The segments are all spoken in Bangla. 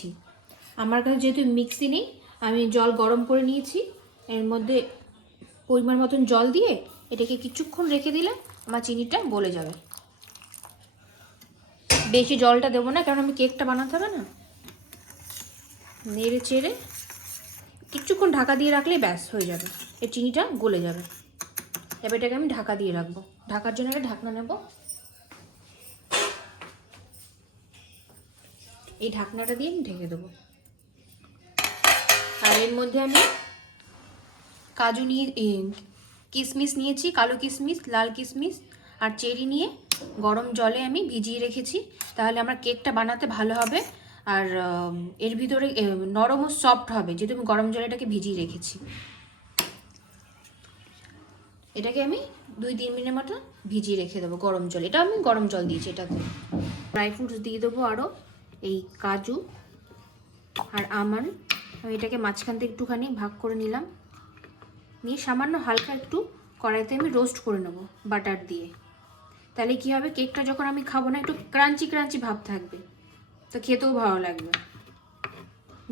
নিয়েছি। আমার কাছে যেহেতু মিক্সি নেই, আমি জল গরম করে নিয়েছি। এর মধ্যে পরিমাণ মতন জল দিয়ে এটাকে কিছুক্ষণ রেখে দিলে আমার চিনিটা গলে যাবে। বেশি জলটা দেবো না, কারণ আমি কেকটা বানাতে হবে না। নেড়ে চেড়ে কিছুক্ষণ ঢাকা দিয়ে রাখলেই ব্যাস হয়ে যাবে, এর চিনিটা গলে যাবে। এবার এটাকে আমি ঢাকা দিয়ে রাখবো। ঢাকার জন্য একটা ঢাকনা নেব। এই ঢাকনাটা দিয়ে আমি ঢেকে দেবো। আর এর মধ্যে আমি কাজু নিয়ে কিশমিশ নিয়েছি, কালো কিশমিশ, লাল কিশমিশ আর চেরি নিয়ে গরম জলে আমি ভিজিয়ে রেখেছি। তাহলে আমার কেকটা বানাতে ভালো হবে, আর এর ভিতরে নরম ও সফট হবে, যেহেতু আমি গরম জলে এটাকে ভিজিয়ে রেখেছি। এটাকে আমি 2-3 মিনিটের মতো ভিজিয়ে রেখে দেবো গরম জল। এটা আমি গরম জল দিয়েছি এটাতে। ড্রাই ফ্রুটস দিয়ে দেবো আরও, এই কাজু আর আমন্ড। আমি এটাকে মাঝখান থেকে একটুখানি ভাগ করে নিলাম, নিয়ে সামান্য হালকা একটু কড়াইতে আমি রোস্ট করে নেব বাটার দিয়ে। তাহলে কী হবে, কেকটা যখন আমি খাবো না একটু ক্রাঞ্চি ক্রাঞ্চি ভাব থাকবে, তো খেতেও ভালো লাগবে।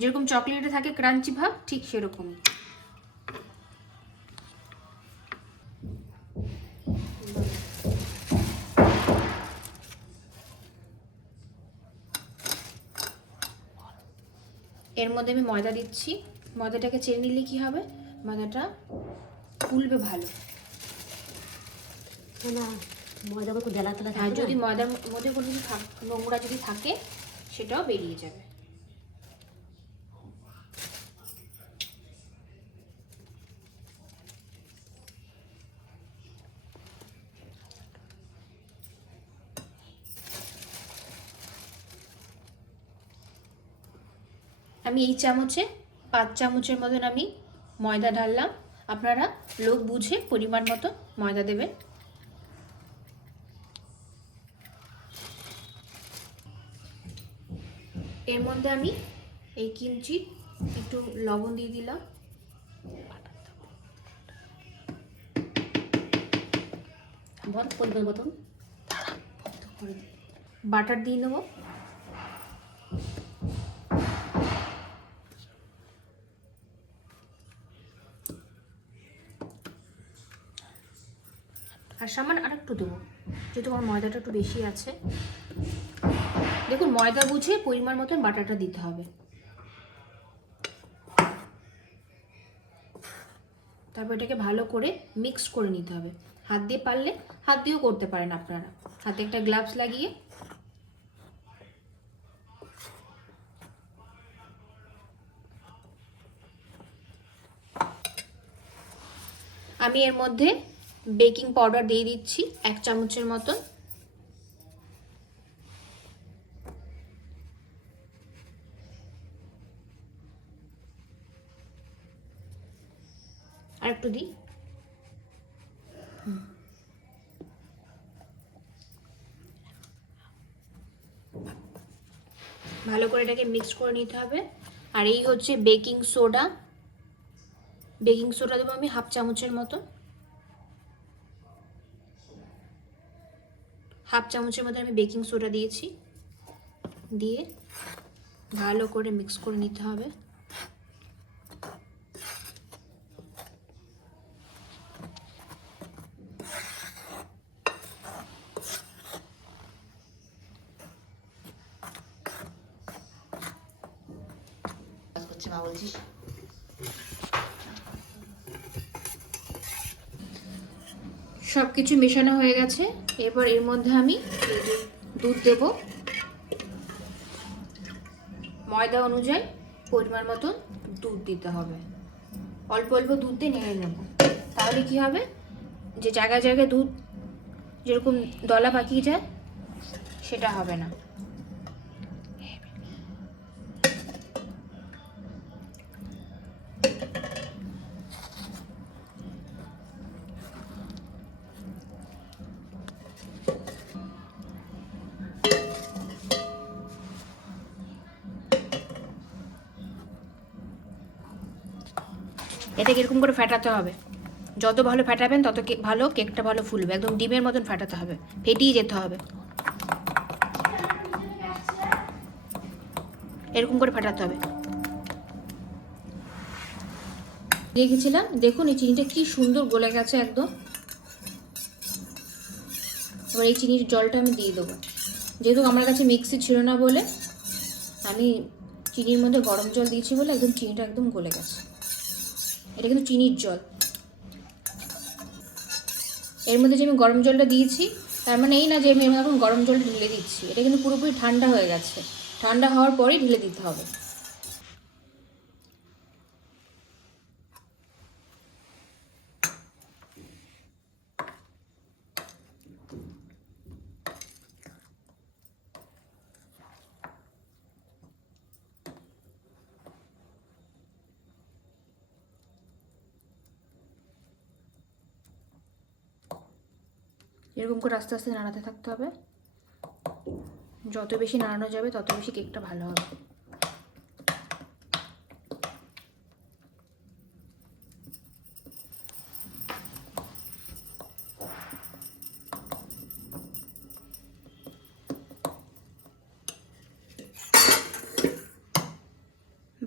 যেরকম চকলেটে থাকে ক্রাঞ্চি ভাব, ঠিক সেরকমই। এর মধ্যে আমি ময়দা দিচ্ছি। ময়দাটাকে চেড়ে নিলে কী হবে, ময়দাটা ফুলবে ভালো। না ময়দা একটু ঢেলা তেলা আর যদি ময়দার মধ্যে কোনো কিছু নোংরা যদি থাকে সেটাও বেরিয়ে যাবে। আমি এই চামচে 5 চামচের মতন আমি ময়দা ঢাললাম। আপনারা লোক বুঝে পরিমাণ মতো ময়দা দেবেন। এর মধ্যে আমি এই কিঞ্চিত একটু লবণ দিয়ে দিলাম। পরিমাণ মতন বাটার দিয়ে নেবো। আর সামান্য আরেকটু দেবো, যেহেতু আমার ময়দাটা একটু বেশি আছে। দেখুন, ময়দা বুঝে পরিমাণ মতন বাটারটা দিতে হবে। তারপর এটাকে ভালো করে মিক্স করে নিতে হবে। হাত দিয়ে পারলে হাত দিয়েও করতে পারেন আপনারা, হাতে একটা গ্লাভস লাগিয়ে। আমি এর মধ্যে বেকিং পাউডার দিয়ে দিচ্ছি 1 চামচের মতন। আর একটু দিই। ভালো করে এটাকে মিক্স করে নিতে হবে। আর এই হচ্ছে বেকিং সোডা। বেকিং সোডা দেবো আমি 1/2 চামচের মতো। 1/2 চামচের মতো আমি বেকিং সোডা দিয়েছি। দিয়ে ভালো করে মিক্স করে নিতে হবে। মা বলছিস সব কিছু মেশানো হয়ে গেছে। এরপর এর মধ্যে আমি দুধ দেব। ময়দা অনুযায়ী পরিমাণ মতো দুধ দিতে হবে। অল্প অল্প দুধ দিয়ে নেড়ে নেব। তাহলে কি হবে, যে জায়গায় জায়গায় দুধ যেরকম দলা পাকিয়ে যায় সেটা হবে না। এটাকে এরকম করে ফেটাতে হবে। যত ভালো ফেটাবেন তত ভালো কেকটা ভালো ফুলবে। একদম ডিমের মতন ফেটাতে হবে, ফেটিয়ে যেতে হবে। এরকম করে ফাটাতে হবে। রেখেছিলাম, দেখুন এই চিনিটা কি সুন্দর গলে গেছে একদম। এবার এই চিনির জলটা আমি দিয়ে দেবো। যেহেতু আমার কাছে মিক্সি ছিল না বলে আমি চিনির মধ্যে গরম জল দিয়েছি বলে একদম চিনিটা একদম গলে গেছে। এটা কিন্তু চিনির জল। এর মধ্যে যে আমি গরম জলটা দিয়েছি তার মানে এই না যে আমি এখন গরম জলটা ঢেলে দিচ্ছি, এটা কিন্তু পুরোপুরি ঠান্ডা হয়ে গেছে। ঠান্ডা হওয়ার পরেই ঢেলে দিতে হবে। এরকম করে আস্তে আস্তে নাড়াতে থাকতে হবে। যত বেশি নাড়ানো যাবে তত বেশি কেকটা ভালো হবে।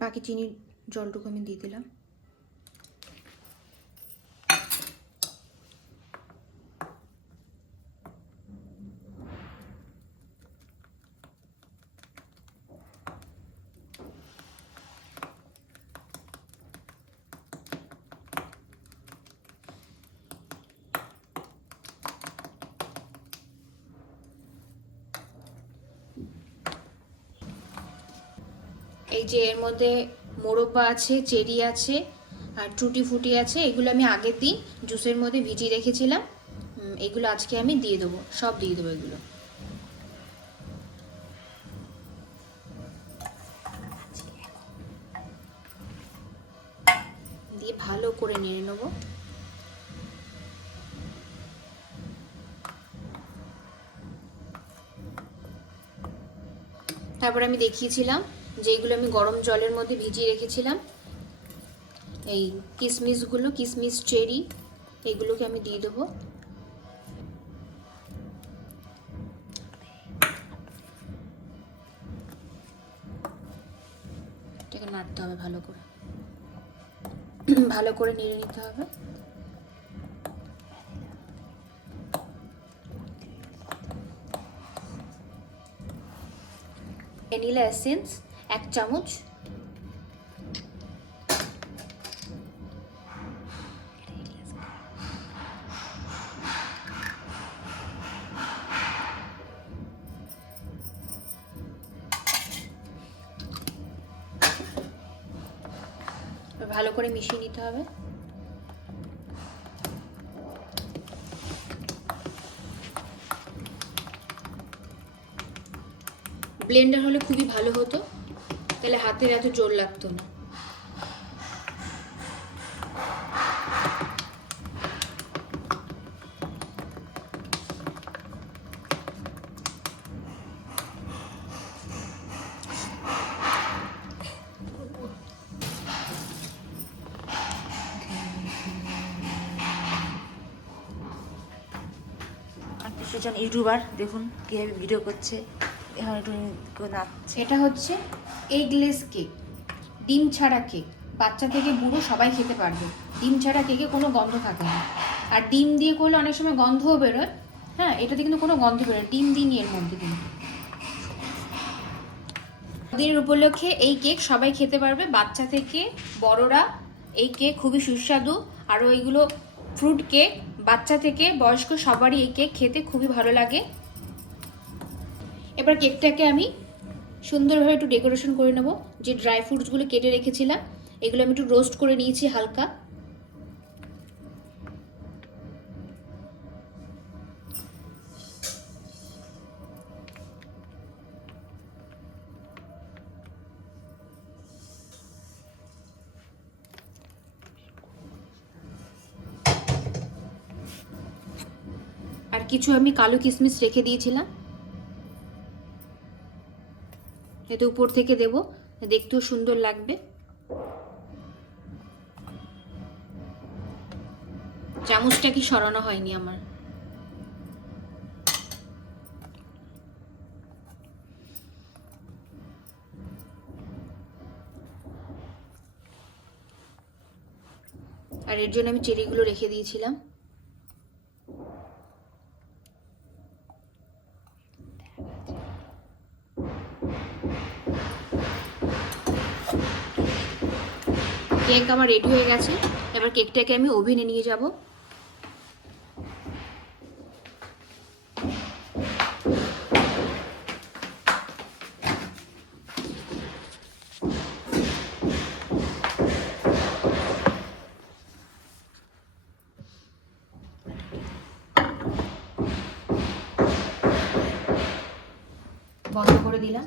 বাকি চিনির জলটুকু আমি দিয়ে দিলাম। এই যে এর মধ্যে মোরব্বা আছে, চেরি আছে আর টুটি ফুটি আছে, এগুলো আমি আগের দিন জুসের মধ্যে ভিজিয়ে রেখেছিলাম। এগুলো আজকে আমি দিয়ে দেবো, সব দিয়ে দেবো এগুলো। দিয়ে ভালো করে নেড়ে নেবো। তারপর আমি দেখিয়েছিলাম যে এগুলো আমি গরম জলের মধ্যে ভিজিয়ে রেখেছিলাম। এই কিশমিশগুলো, কিশমিশ চেরি, এগুলোকে আমি দিয়ে দেবো। এটাকে নাড়তে হবে ভালো করে, ভালো করে নেড়ে নিতে হবে। ভ্যানিলা এসেন্স 1 চামচ, ভালো করে মিশিয়ে নিতে হবে। ব্লেন্ডার হলে খুবই ভালো হতো, তাহলে হাতের এত জোর লাগতো না। সেজন ইউটিউবার দেখুন কীভাবে ভিডিও করছে, এখন একটু নাচছে। এটা হচ্ছে এগলেস কেক, ডিম ছাড়া কেক। বাচ্চা থেকে বুড়ো সবাই খেতে পারবে। ডিম ছাড়া কেকে কোনো গন্ধ থাকে না। আর ডিম দিয়ে করলে অনেক সময় গন্ধও বেরোয়। হ্যাঁ, এটাতে কিন্তু কোনো গন্ধ বেরোয়, ডিম দিনই এর মধ্যে। কিন্তু দিনের উপলক্ষে এই কেক সবাই খেতে পারবে, বাচ্চা থেকে বড়রা। এই কেক খুবই সুস্বাদু। আরও এইগুলো ফ্রুট কেক, বাচ্চা থেকে বয়স্ক সবারই এই কেক খেতে খুবই ভালো লাগে। এবার কেকটাকে আমি সুন্দরভাবে একটু ডেকোরেশন করে নেব। যে ড্রাই ফ্রুটসগুলো কেটে রেখেছিলাম এগুলো আমি একটু রোস্ট করে নিয়েছি হালকা। আর কিছু আমি কালো কিশমিশ রেখে দিয়েছিলাম, এতে উপর থেকে দেব, দেখতেও সুন্দর লাগবে। চামচটা কি সরানো হয়নি আমার। আর এর জন্য আমি চেরিগুলো রেখে দিয়েছিলাম। কেক আমার রেডি হয়ে গেছে। এবার কেকটাকে আমি ওভেনে নিয়ে যাব। বন্ধ করে দিলাম।